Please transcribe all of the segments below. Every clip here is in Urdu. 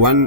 $1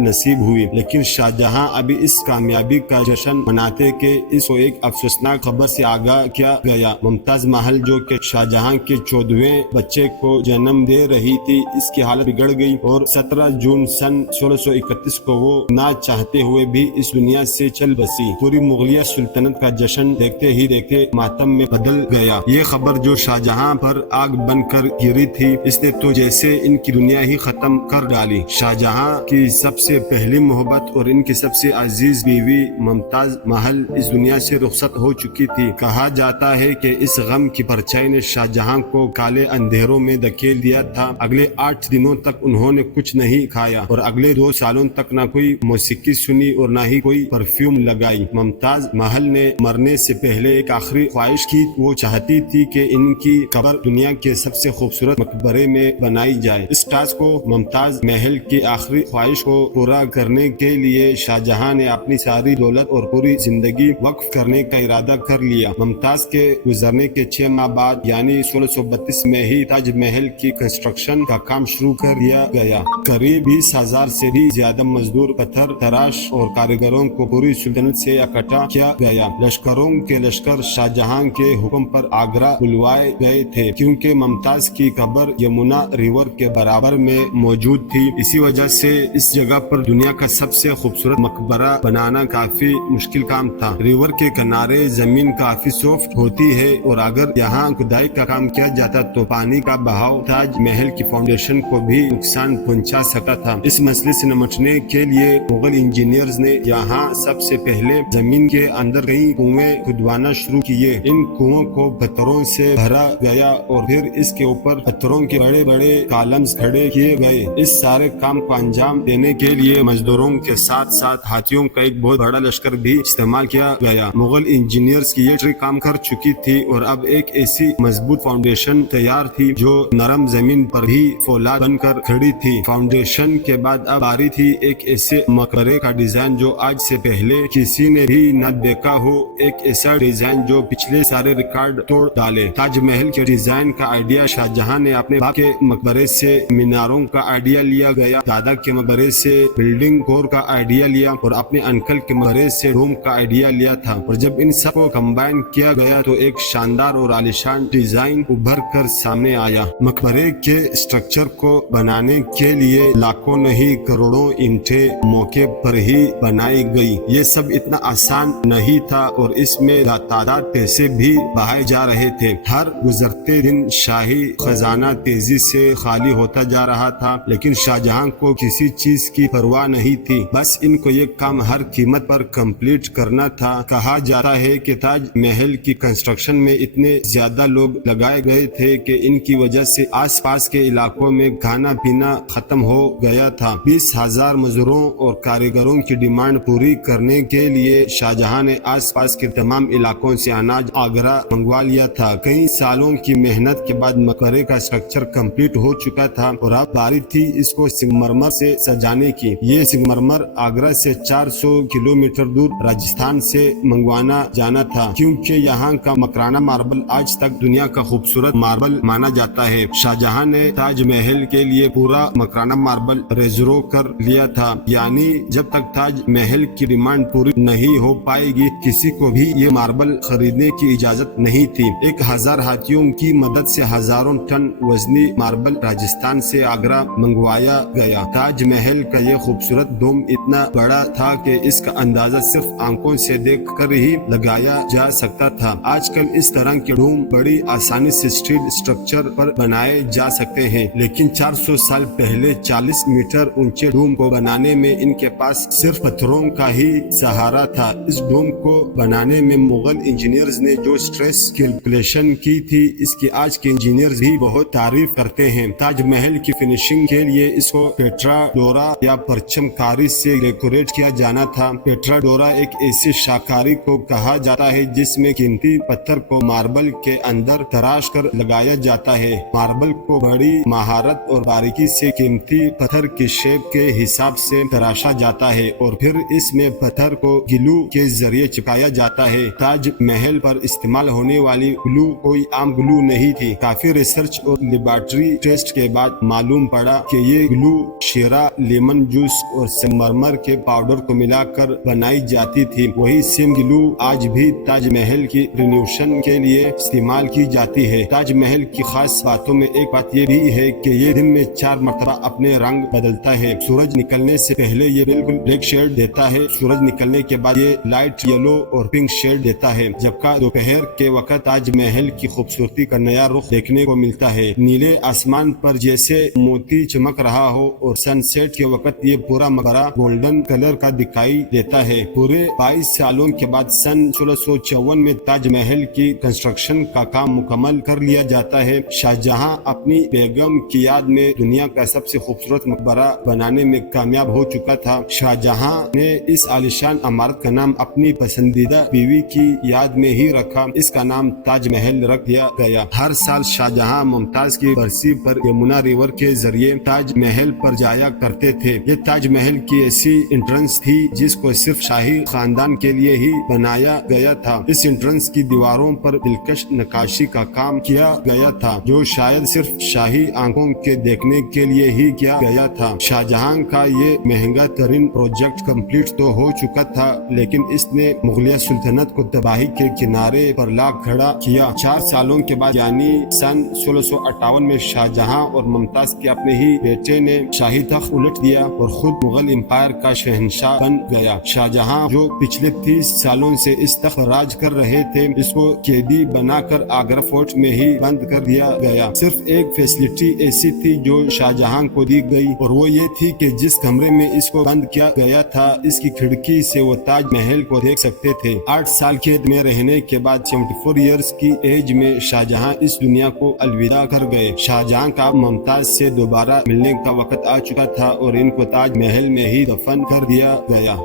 نصیب ہوئی، لیکن شاہجہاں ابھی اس کامیابی کا جشن مناتے کہ اس کو ایک افسوسناک خبر سے آگاہ کیا گیا۔ ممتاز محل جو کہ شاہجہاں کے 14ویں بچے کو جنم دے رہی تھی، اس کی حالت بگڑ گئی اور 17 جون سن 1631 کو وہ نہ چاہتے ہوئے بھی اس دنیا سے چل بسی۔ پوری مغلیہ سلطنت کا جشن دیکھتے ہی دیکھتے ماتم میں بدل گیا۔ یہ خبر جو شاہجہاں پر آگ بن کر گری تھی، اس نے تو جیسے ان کی دنیا ہی ختم کر ڈالی۔ شاہجہاں کی سب سے پہلی محبت اور ان کی سب سے عزیز بیوی ممتاز محل اس دنیا سے رخصت ہو چکی تھی۔ کہا جاتا ہے کہ اس غم کی پرچھائی نے شاہجہاں کو کالے اندھیروں میں دھکیل دیا تھا۔ اگلے 8 دنوں تک انہوں نے کچھ نہیں کھایا اور اگلے 2 سالوں تک نہ کوئی موسیقی سنی اور نہ ہی کوئی پرفیوم لگائی۔ ممتاز محل نے مرنے سے پہلے ایک آخری خواہش کی۔ وہ چاہتی تھی کہ ان کی قبر دنیا کے سب سے خوبصورت مقبرے میں بنائی جائے۔ اس ٹاسک کو ممتاز محل کی آخری خواہش کو پورا کرنے کے لیے شاہجہاں نے اپنی ساری دولت اور پوری زندگی وقف کرنے کا ارادہ کر لیا۔ ممتاز کے گزرنے کے 6 ماہ بعد یعنی 1632 میں ہی تاج محل کی کنسٹرکشن کا کام شروع کر دیا گیا۔ قریب 20,000 سے بھی زیادہ مزدور، پتھر تراش اور کاریگروں کو پوری سلطنت سے اکٹھا کیا گیا۔ لشکروں کے لشکر شاہجہاں کے حکم پر آگرہ بلوائے گئے تھے، کیونکہ ممتاز کی قبر یمنا ریور کے برابر میں موجود تھی۔ اسی وجہ سے اس جگہ پر دنیا کا سب سے خوبصورت مقبرہ بنانا کافی مشکل کام تھا۔ ریور کے کنارے زمین کافی سافٹ ہوتی ہے اور اگر یہاں کھدائی کا کام کیا جاتا تو پانی کا بہاؤ تاج محل کی فاؤنڈیشن کو بھی نقصان پہنچا سکتا تھا۔ اس مسئلے سے نمٹنے کے لیے مغل انجینئرز نے یہاں سب سے پہلے زمین کے اندر کئی کنویں کھدوانا شروع کیے۔ ان کنووں کو پتھروں سے بھرا گیا اور پھر اس کے اوپر پتھروں کے بڑے بڑے کالمز کھڑے کیے گئے۔ اس سارے کام کو انجام دینے کے لیے مزدوروں کے ساتھ ساتھ ہاتھیوں کا ایک بہت بڑا لشکر بھی استعمال کیا گیا۔ مغل انجینئرز کی یہ ٹرک کام کر چکی تھی اور اب ایک ایسی مضبوط فاؤنڈیشن تیار تھی جو نرم زمین پر بھی فولاد بن کر کھڑی تھی۔ فاؤنڈیشن کے بعد اب آ رہی تھی ایک ایسے مقبرے کا ڈیزائن جو آج سے پہلے کسی نے بھی نہ دیکھا ہو، ایک ایسا ڈیزائن جو پچھلے سارے ریکارڈ توڑ ڈالے۔ تاج محل کے ڈیزائن کا آئیڈیا شاہجہاں نے اپنے باپ کے مقبرے سے میناروں کا آئیڈیا لیا گیا، دادا کے مقبرے سے بلڈنگ کور کا آئیڈیا لیا اور اپنے انکل کے مقبرے سے ڈوم کا آئیڈیا لیا تھا، اور جب ان سب کو کمبائن کیا گیا تو ایک شاندار اور عالیشان ڈیزائن ابھر کر سامنے آیا۔ مقبرے کے اسٹرکچر کو بنانے کے لیے لاکھوں نہیں کروڑوں اینٹیں موقع پر ہی بنائی گئی۔ یہ سب اتنا آسان نہیں تھا اور اس میں تعداد پیسے بھی بہائے جا رہے تھے۔ ہر گزرتے دن شاہی خزانہ تیزی سے خالی ہوتا جا رہا تھا، لیکن شاہجہاں کو کسی چیز کی پرواہ نہیں تھی، بس ان کو یہ کام ہر قیمت پر کمپلیٹ کرنا تھا۔ کہا جاتا ہے کہ تاج محل کی کنسٹرکشن میں اتنے زیادہ لوگ لگائے گئے تھے کہ ان کی وجہ سے آس پاس کے علاقوں میں کھانا پینا ختم ہو گیا تھا۔ 20,000 مزدوروں اور کاریگروں کی ڈیمانڈ پوری کرنے کے لیے شاہجہاں نے آس پاس کے تمام علاقوں سے اناج آگرہ منگوا لیا تھا۔ کئی سالوں کی محنت کے بعد مقبرے کا اسٹرکچر کمپلیٹ ہو چکا تھا اور اب باری تھی اس کو سنگمرمر سے سجانے کی۔ یہ سنگمرمر آگرہ سے 400 کلومیٹر دور راجستھان سے منگوانا جانا تھا، کیونکہ یہاں کا مکرانہ ماربل آج تک دنیا کا خوبصورت ماربل مانا جاتا ہے۔ شاہجہاں نے تاج محل کے لیے پورا مکرانہ ماربل ریزرو کر لیا تھا، یعنی جب تک تاج محل کی ڈیمانڈ پوری نہیں ہو پائے گی کسی کو بھی یہ ماربل خریدنے کی اجازت نہیں تھی۔ 1000 ہاتھیوں کی مدد سے ہزاروں ٹن وزنی ماربل راجستھان سے آگرہ منگوایا گیا۔ تاج محل کا یہ خوبصورت ڈوم اتنا بڑا تھا کہ اس کا اندازہ صرف آنکھوں سے دیکھ کر ہی لگایا جا سکتا تھا۔ آج کل اس طرح کے ڈوم بڑی آسانی سے اسٹیل اسٹرکچر پر بنائے جا سکتے ہیں، لیکن 400 سال پہلے 40 میٹر اونچے ڈوم کو بنانے میں ان کے پاس صرف پتھروں کا ہی سہارا تھا۔ اس ڈوم کو بنانے میں مغل انجینئرز نے جو اسٹریس کیلکولیشن کی تھی، اس کی آج کے انجینئرز بھی بہت تعریف کرتے ہیں۔ تاج محل کی فنیشنگ کے لیے اس کو پیٹرا ڈورا یا پرچم کاری سے ڈیکوریٹ کیا جانا تھا۔ پیٹرا ڈورا ایک ایسی شاہکاری کو کہا جاتا ہے جس میں قیمتی پتھر کو ماربل کے اندر تراش کر لگایا جاتا ہے۔ ماربل کو بڑی مہارت اور باریکی سے قیمتی پتھر کی شیپ کے حساب سے تراشا جاتا ہے اور پھر اس میں پتھر کو گلو کے ذریعے چپکایا جاتا ہے۔ تاج محل پر استعمال ہونے والی گلو کوئی عام گلو نہیں تھی۔ کافی ریسرچ اور لیبارٹری ٹیسٹ کے بعد معلوم پڑا کہ یہ گلو شیرا، لیمن جوس اور سنگمرمر کے پاؤڈر کو ملا کر بنائی جاتی تھی، وہی سیم گلو آج بھی تاج محل کی رینوویشن کے لیے استعمال کی جاتی ہے۔ تاج محل کی خاص باتوں میں ایک بات یہ بھی ہے کہ یہ دن میں 4 مرتبہ اپنے رنگ بدلتا ہے۔ سورج نکلنے سے پہلے یہ بالکل بلیک شیڈ دیتا ہے، سورج نکلنے کے بعد یہ لائٹ یلو اور پنک شیڈ دیتا ہے، جبکہ دوپہر کے وقت تاج محل کی خوبصورتی کا نیا رخ دیکھنے کو ملتا ہے، نیلے آسمان پر جیسے موتی چمک رہا ہو، اور سن سیٹ کے وقت یہ پورا مقبرہ گولڈن کلر کا دکھائی دیتا ہے۔ پورے 22 سالوں کے بعد سن 1654 میں تاج محل کی کنسٹرکشن کا کام مکمل کر لیا جاتا ہے۔ شاہجہاں اپنی بیگم کی یاد میں دنیا کا سب سے خوبصورت مقبرہ بنانے میں کامیاب ہو چکا تھا۔ شاہجہاں نے اس عالیشان عمارت کا نام اپنی پسندیدہ بیوی کی یاد میں ہی رکھا، اس کا نام تاج محل رکھ دیا گیا۔ ہر سال شاہجہاں ممتاز کی برسی پر یمنا ریور کے ذریعے تاج محل پر جایا کرتے تھے۔ یہ تاج محل کی ایسی انٹرنس تھی جس کو صرف شاہی خاندان کے لیے ہی بنایا گیا تھا۔ اس انٹرنس کی دیواروں پر دلکش نقاشی کا کام کیا گیا تھا، جو شاید صرف شاہی آنکھوں کے دیکھنے کے لیے ہی کیا گیا تھا۔ شاہجہاں کا یہ مہنگا ترین پروجیکٹ کمپلیٹ تو ہو چکا تھا، لیکن اس نے مغلیہ سلطنت کو تباہی کے کنارے پر لا کھڑا کیا۔ 4 سالوں کے بعد یعنی سن 1658 میں شاہجہاں اور ممتاز کے اپنے ہی بیٹے نے شاہی تخت الٹ دیا اور خود مغل امپائر کا شہنشاہ بن گیا۔ شاہجہاں جو پچھلے 30 سالوں سے اس تخت پر راج کر رہے تھے، اس کو قیدی بنا کر آگرہ فورٹ میں ہی بند کر دیا گیا۔ صرف ایک فیسلٹی ایسی تھی جو شاہجہاں کو دی گئی، اور وہ یہ تھی کہ جس کمرے میں اس کو بند کیا گیا تھا، اس کی کھڑکی سے وہ تاج محل کو دیکھ سکتے تھے۔ 8 سال قید میں رہنے کے بعد 74 ایئرز کی ایج میں شاہجہاں اس دنیا کو الوداع کر گئے۔ شاہجہاں کا ممتاز سے دوبارہ ملنے کا وقت آ چکا تھا اور ان کو تاج محل میں ہی دفن کر دیا گیا۔